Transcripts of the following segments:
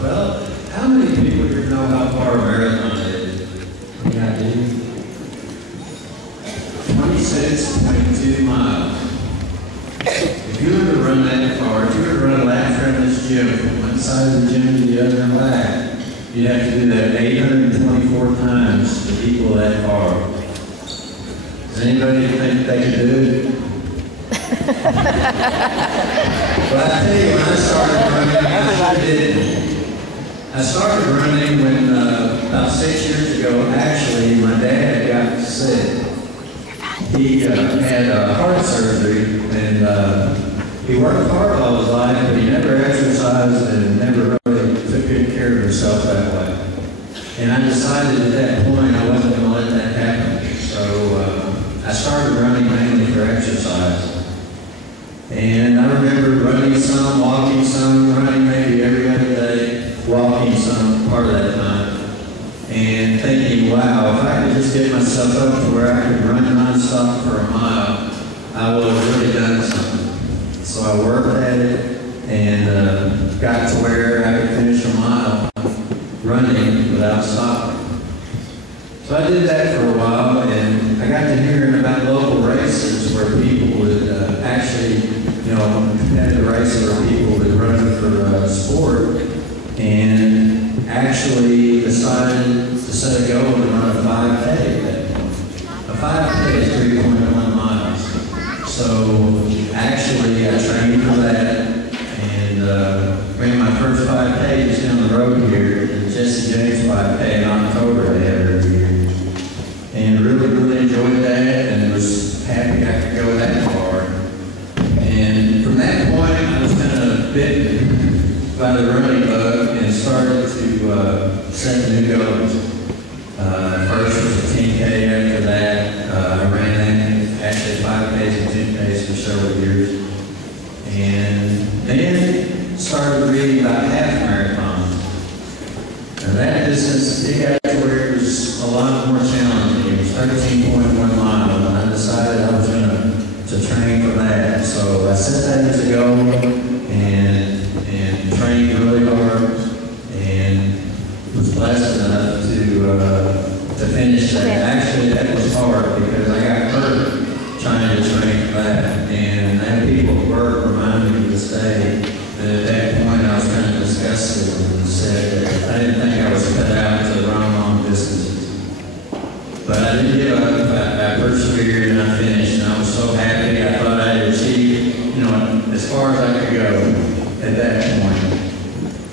Well, how many people here know how far a marathon is? Yeah, I do. 26.2 miles. If you were to run that far, if you were to run a lap from this gym, from one side of the gym to the other and back, you'd have to do that 824 times to equal that far. Does anybody think they could do it? Well, I tell you, when I started running, I sure did. I started running when, about 6 years ago, actually, my dad got sick. He had heart surgery, and he worked hard all his life, but he never exercised and never really took good care of himself that way. And I decided at that point I wasn't going to let that happen. So I started running mainly for exercise. And I remember running some, walking some, running maybe every other day, walking some part of that time. And thinking, wow, if I could just get myself up to where I could run nonstop for a mile, I would have really done something. So I worked at it and got to where I could finish a mile running without stopping. So I did that for a while, and I got to hearing about local races where people would actually, competitive races where people would run for sport, and actually decided to set a goal to run a 5K at that point. A 5K is 3.1 miles. So actually I trained for that and ran my first 5K just down the road here, the Jesse James 5K in October they have every year. And really enjoyed that and was happy I could go that far. And from that point I was kind of bitten by the running bug and started to set new goals. First was a 10K, after that I ran actually 5Ks and 10Ks for several years. And then started reading about half marathons. And that distance, it got to where it was a lot more challenging. It was 13.1 miles, and I decided I was going to train for that. So I set that as a goal and trained really hard and was blessed enough to finish that. Actually, that was hard because I got hurt trying to train for that. And I had people at work remind me to this day that at that point I was kind of disgusted and said that I didn't think I was cut out to run long distances. But I didn't give up. I persevered and I finished, and I was so happy. I thought I had achieved, as far as I could go at that point.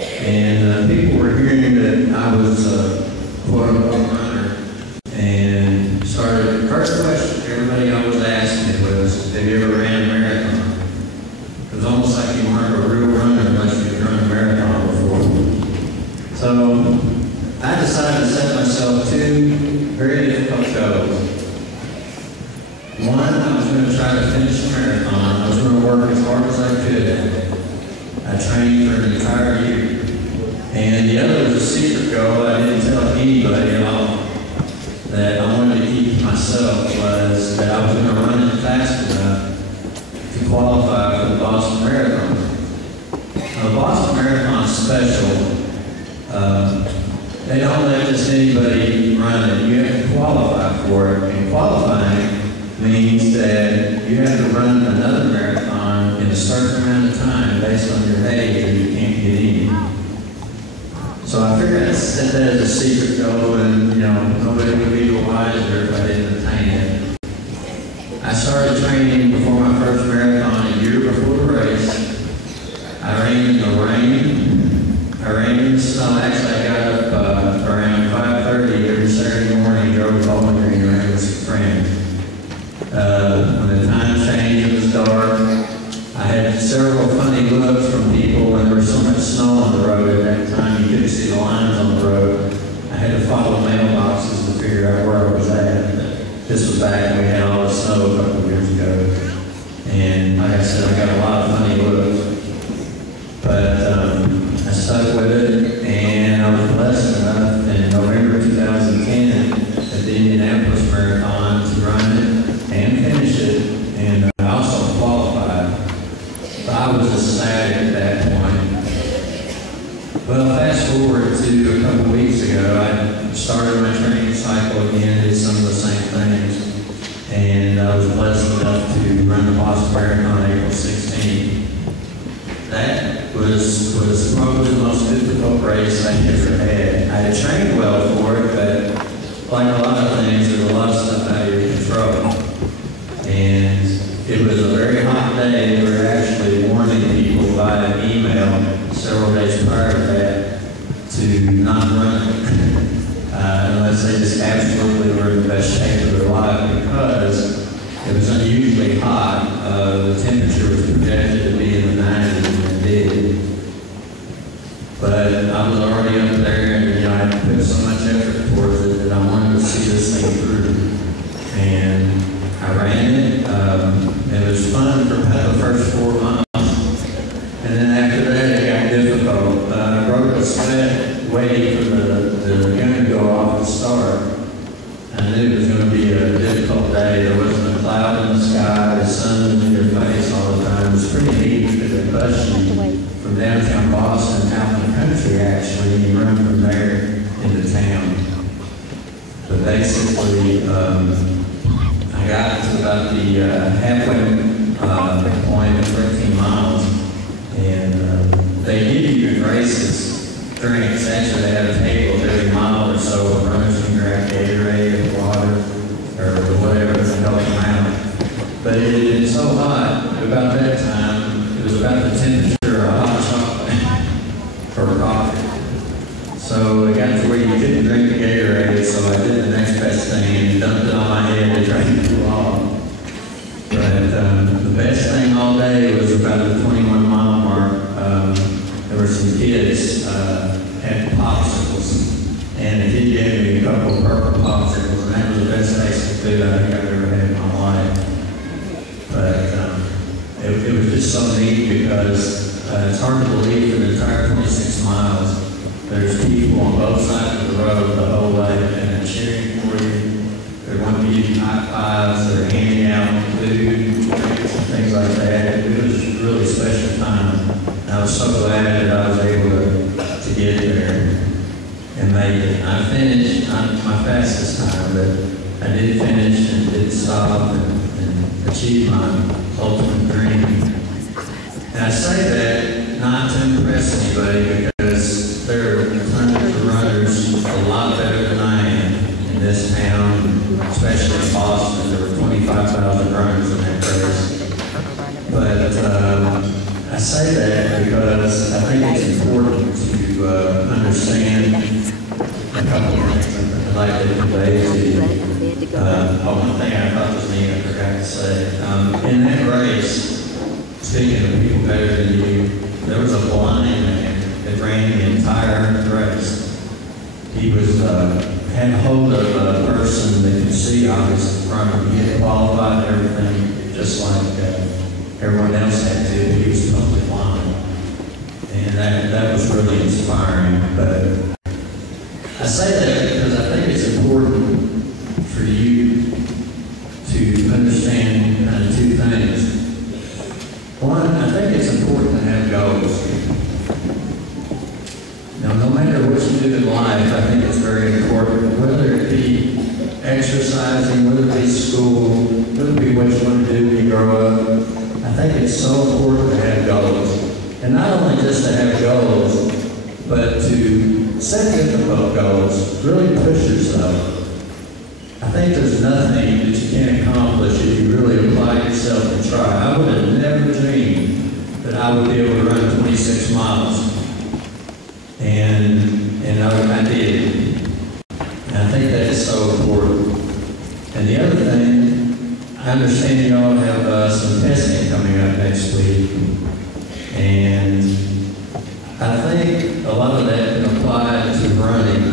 And people were hearing that I was a quote-unquote runner, and started, the first question everybody always asked me was, have you ever ran a marathon? It was almost like you weren't a real runner unless you'd run a marathon before. So I decided to set myself two very difficult goals. One, I was going to try to finish a marathon. I was going to work as hard as I could at it. I trained for an entire year. And the other was a secret goal I didn't tell anybody at all that I wanted to keep to myself, was that I was going to run it fast enough to qualify for the Boston Marathon. Now, the Boston Marathon is special. They don't let just anybody run it. You have to qualify for it. And qualifying means that you have to run another marathon in a certain amount of time based on your age, or you can't get in. So I figured I'd set that as a secret goal, and nobody would be the wiser if I didn't attain it. I started training before my first marathon a year before the race. I ran in the rain. I ran in the snow. Actually, I got up around 5:30 every Saturday morning, drove to Bowling Green, and ran with some friends. When the time changed, it was dark. I had several funny looks from people, and there was so much snow on the road at that time you couldn't see the lines on the road. I had to follow mailboxes to figure out where I was at. This was back when we had all the snow a couple of years ago. And like I said, I got a lot of funny looks. But I stuck with it, and I was blessed enough in November 2010 at the Indianapolis Marathon to run it and finish it, and I also qualified. So I was ecstatic at that point. Well, fast fast forward to a couple weeks ago, I started my training cycle again, did some of the same things, and I was blessed enough to run the Boston Marathon April 16th. That was probably the most difficult race I ever had. I had trained well for it, but like a lot of things, there's a lot of stuff out of your control. And it was a very hot day. They were actually warning people via email several days prior to that to not run unless they just absolutely were in the best shape of their life, because it was unusually hot. The temperature was projected to be in the 90s, and it did. But I was already up there, and I had put so much effort towards it that I wanted to see this thing through. And I ran it. It was fun for about the first 4 miles. And then after that, it got difficult. I broke a sweat waiting for the gun to go off to start. I knew it was going to be a difficult day. There wasn't a cloud in the sky. The sun was in your face all the time. It was pretty neat because they bus you from downtown Boston out in the country, actually, and you run from there into town. But basically, I got to about the halfway point of 13 miles, and they give you races drinks. Actually, they have a table every mile or so where runners can grab Gatorade or water or whatever to help them out. But it was so hot about that time, it was about the temperature of hot chocolate or coffee. So it got to where you couldn't drink the Gatorade, so I did the next best thing and dumped it on my head to try to cool off. But the best thing all day was about the 21-mile mark. There were some kids had popsicles, and the kid gave me a couple of purple popsicles, and that was the best tasting food I think I've ever had in my life. But it was just so neat because it's hard to believe for the entire 26 miles, there's people on both sides of the road the whole way, and they're cheering for you. They're wanting to give you high fives, they're handing out food, drinks, and things like that. It was a really special time. And I was so glad that I was able to get there and make it. I finished, not my fastest time, but I did finish and did stop and achieve my ultimate dream. And I say that not to impress anybody, because there are tons of runners a lot better than I am in this town, especially in Boston. There were 25,000 runners in that race. But I say that because I think it's important to understand a couple of things I'd like to convey to you. One thing I thought was neat, I forgot to say. In that race, speaking of people better than you, there was a blind man that ran the entire race. He was had hold of a person that could see obviously in front of him. He had qualified everything just like everyone else had to. He was totally blind. And that was really inspiring. But I say that because I think it's important for you to understand kind of two things. One, I think it's important to have goals. Now, no matter what you do in life, I think it's very important, whether it be exercising, whether it be school, whether it be what you want to do when you grow up. I think it's so important to have goals. And not only just to have goals, but to set difficult goals, really push yourself. I think there's nothing that you can't accomplish if you really apply yourself and try. I would have never dreamed that I would be able to run 26 miles. And I did. And I think that is so important. And the other thing, I understand you all have some testing coming up next week. And I think a lot of that can apply to running.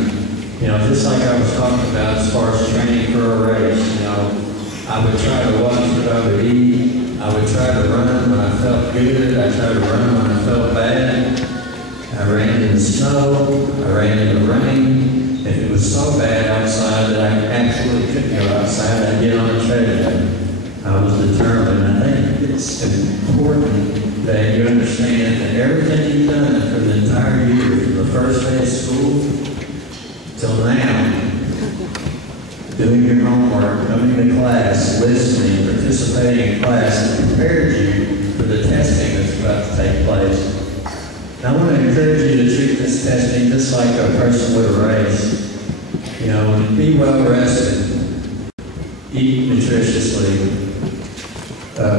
Just like I was talking about as far as training for a race, I would try to watch what I would eat. I would try to run when I felt good. I tried to run when I felt bad. I ran in the snow. I ran in the rain. If it was so bad outside that I actually couldn't go outside, I'd get on a treadmill. I was determined. I think it's important that you understand that everything you've done for the entire year, from the first day of in class, listening, participating in class, and prepared you for the testing that's about to take place. And I want to encourage you to treat this testing just like a person would a race. You know, be well rested, eat nutritiously,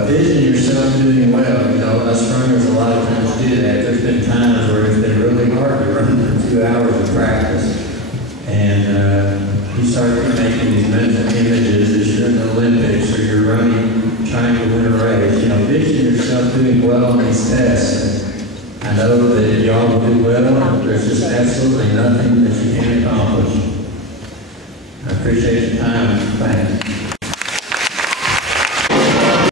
vision yourself doing well. You know, us runners a lot of times do that. There's been times where it's been really hard to run for 2 hours of practice. And you start making these mental images as you're in the Olympics or you're running, trying to win a race. You know, vision yourself doing well on these tests. And I know that y'all will do well. There's just absolutely nothing that you can't accomplish. I appreciate your time. Thanks.